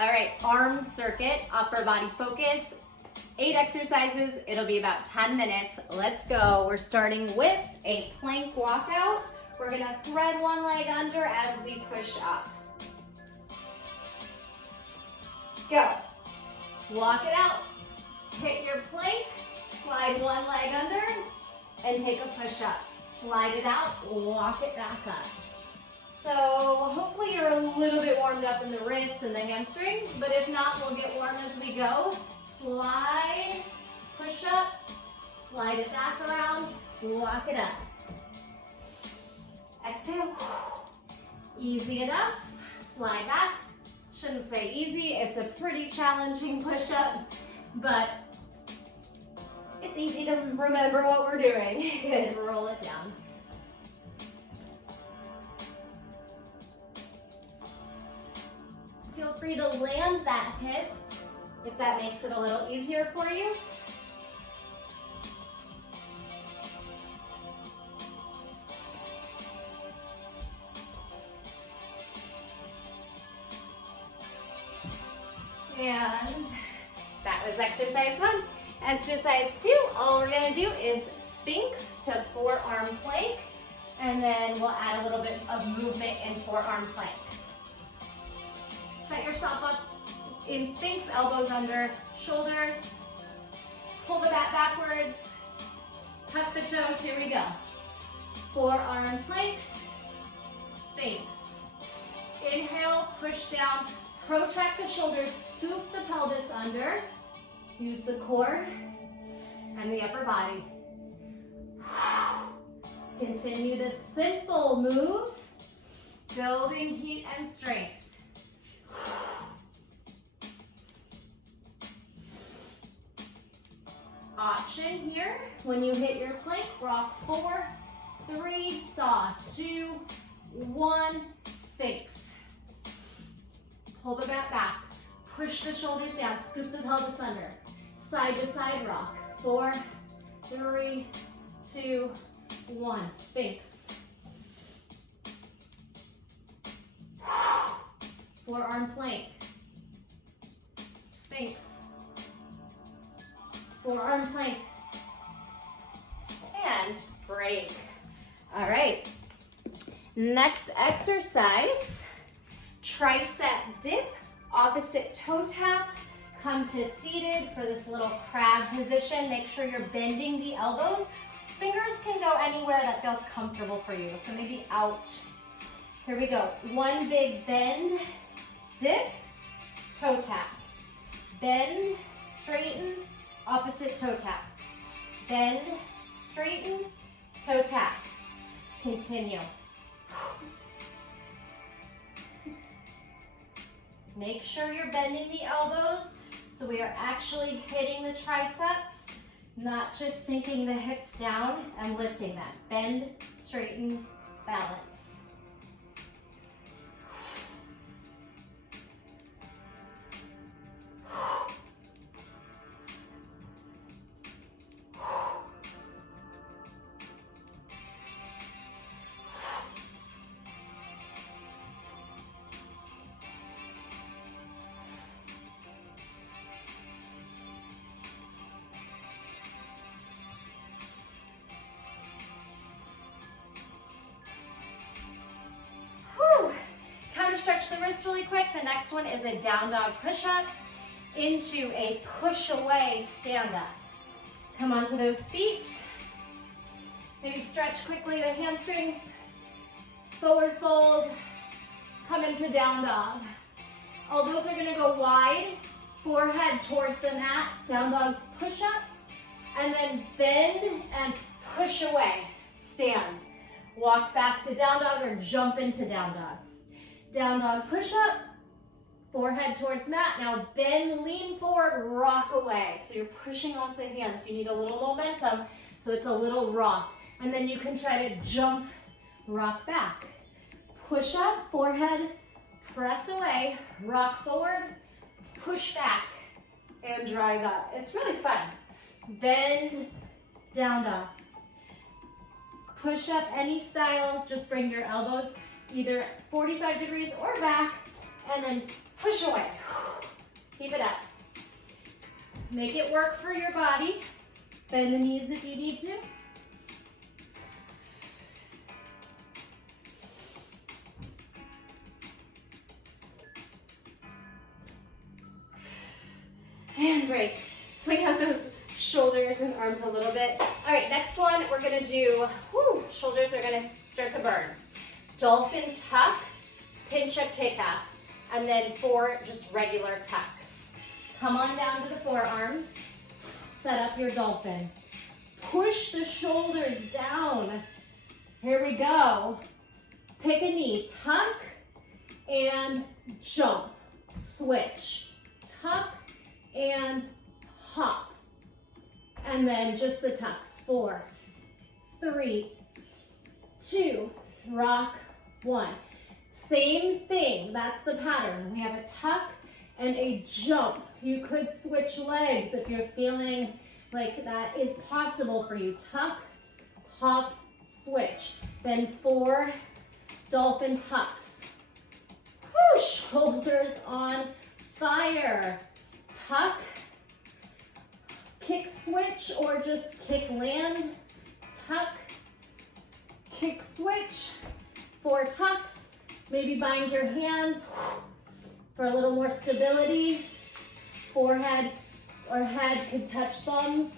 All right, arm circuit, upper body focus, 8 exercises. It'll be about 10 minutes. Let's go. We're starting with a plank walkout. We're gonna thread one leg under as we push up. Go. Walk it out. Hit your plank, slide one leg under, and take a push up. Slide it out, walk it back up. So hopefully you're a little bit warmed up in the wrists and the hamstrings, but if not, we'll get warm as we go. Slide, push up, slide it back around, walk it up. Exhale. Easy enough. Slide back. Shouldn't say easy, it's a pretty challenging push-up, but it's easy to remember what we're doing. Good, roll it down. Feel free to land that hip if that makes it a little easier for you. And that was exercise 1. Exercise 2, all we're gonna do is Sphinx to forearm plank, and then we'll add a little bit of movement in forearm plank. Set yourself up in Sphinx, elbows under shoulders, pull the mat backwards, tuck the toes, here we go. Forearm plank, Sphinx. Inhale, push down, protract the shoulders, scoop the pelvis under, use the core and the upper body. Continue this simple move, building heat and strength. Option here, when you hit your plank, rock 4, 3, saw, 2, 1, Sphinx. Pull the mat back, push the shoulders down, scoop the pelvis under, side to side rock, 4, 3, 2, 1, Sphinx. Forearm plank, Sphinx. Forearm plank, and break. All right, next exercise, Tricep Dip, opposite toe tap. Come to seated for this little crab position. Make sure you're bending the elbows. Fingers can go anywhere that feels comfortable for you. So maybe out. Here we go. One big bend, dip, toe tap. Bend, straighten, opposite toe tap. Bend, straighten, toe tap. Continue. Make sure you're bending the elbows so we are actually hitting the triceps, not just sinking the hips down and lifting them. Bend, straighten, balance. Stretch the wrist really quick. The next one is a down dog push-up into a push-away stand-up. Come onto those feet. Maybe stretch quickly the hamstrings. Forward fold. Come into down dog. Elbows are gonna go wide. Forehead towards the mat. Down dog push-up. And then bend and push away. Stand. Walk back to down dog or jump into down dog. Down dog push-up, forehead towards mat. Now bend, lean forward, rock away. So you're pushing off the hands. You need a little momentum, so it's a little rock. And then you can try to jump, rock back. Push up, forehead, press away, rock forward, push back, and drive up. It's really fun. Bend, down dog. Push up any style, just bring your elbows either 45 degrees or back, and then push away. Keep it up. Make it work for your body. Bend the knees if you need to. And break. Swing out those shoulders and arms a little bit. All right, next one, we're gonna do, shoulders are gonna start to burn. Dolphin tuck, pinch up, kick up, and then 4 just regular tucks. Come on down to the forearms. Set up your dolphin. Push the shoulders down. Here we go. Pick a knee, tuck, and jump. Switch. Tuck and hop. And then just the tucks. 4, 3, 2, rock, 1. Same thing, that's the pattern. We have a tuck and a jump. You could switch legs if you're feeling like that is possible for you. Tuck, hop, switch. Then 4 dolphin tucks. Whoo, shoulders on fire. Tuck, kick switch, or just kick land. Tuck, kick switch. 4 tucks. Maybe bind your hands for a little more stability. Forehead or head could touch thumbs.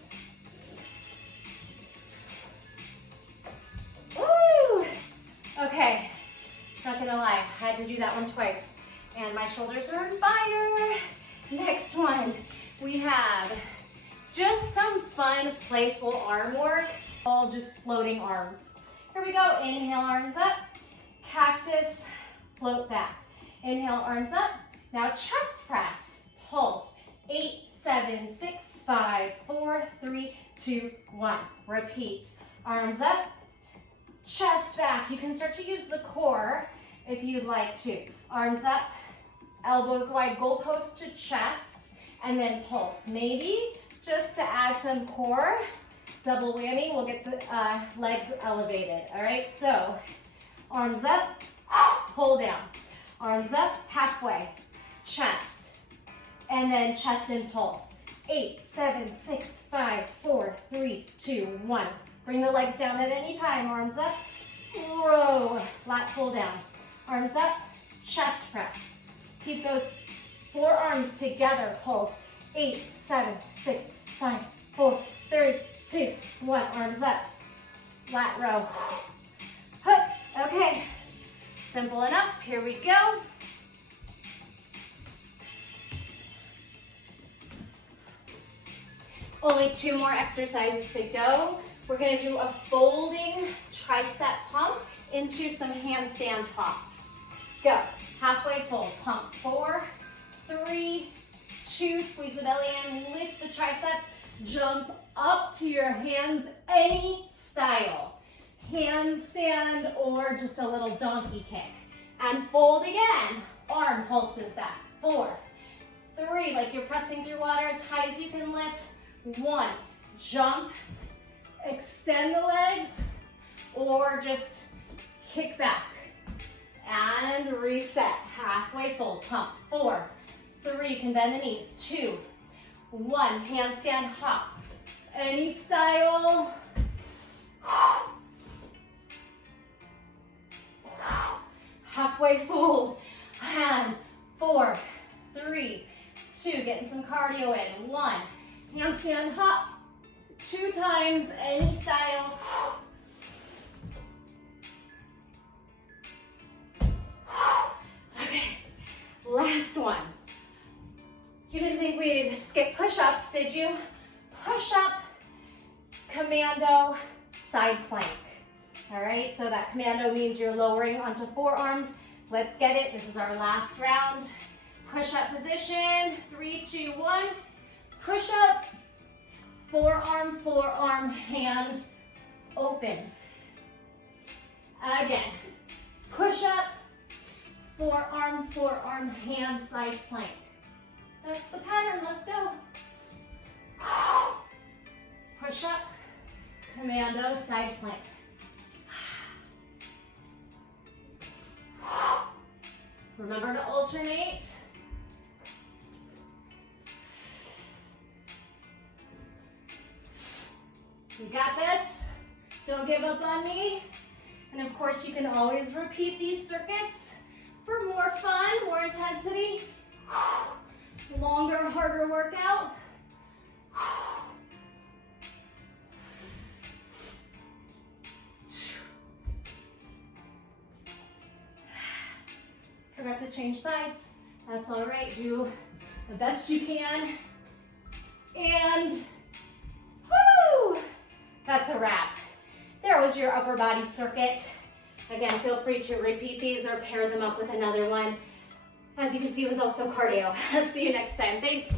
Woo! Okay, not gonna lie, I had to do that one twice, and my shoulders are on fire. Next one, we have just some fun, playful arm work, all just floating arms. Here we go, inhale, arms up, cactus, float back. Inhale, arms up. Now chest press, pulse. 8, 7, 6, 5, 4, 3, 2, 1. Repeat. Arms up, chest back. You can start to use the core if you'd like to. Arms up, elbows wide, goalpost to chest, and then pulse. Maybe just to add some core, double whammy, we'll get the legs elevated. All right, so arms up, pull down. Arms up, halfway, chest, and then chest and pulse. 8, 7, 6, 5, 4, 3, 2, 1. Bring the legs down at any time. Arms up, row, lat pull down. Arms up, chest press. Keep those forearms together, pulse. 8, 7, 6, 5, 4, 3, 2, 1. Arms up, lat row. Okay. Simple enough, here we go. Only 2 more exercises to go. We're gonna do a folding tricep pump into some handstand pops. Go, halfway fold, pump. 4, 3, 2, squeeze the belly in, lift the triceps, jump up to your hands, any style. Handstand or just a little donkey kick. And fold again. Arm pulses back. 4, 3, like you're pressing through water as high as you can lift. 1, jump, extend the legs, or just kick back. And reset. Halfway fold. Pump. 4, 3, you can bend the knees. 2, 1, handstand hop. Any style. Halfway fold, and 4, 3, 2, getting some cardio in. 1, handstand hop, 2 times, any style. Okay, last one. You didn't think we'd skip push-ups, did you? Push-up, commando, side plank. All right, so that commando means you're lowering onto forearms. Let's get it. This is our last round. Push-up position. 3, 2, 1. Push-up. Forearm, forearm, hand open. Again. Push-up. Forearm, forearm, hand, side plank. That's the pattern. Let's go. Push-up. Commando, side plank. Remember to alternate. got this. Don't give up on me. And of course, you can always repeat these circuits for more fun, more intensity, longer, harder workout. Forgot to change sides. That's all right. Do the best you can. And whoo! That's a wrap. There was your upper body circuit. Again, feel free to repeat these or pair them up with another one. As you can see, it was also cardio. See you next time. Thanks.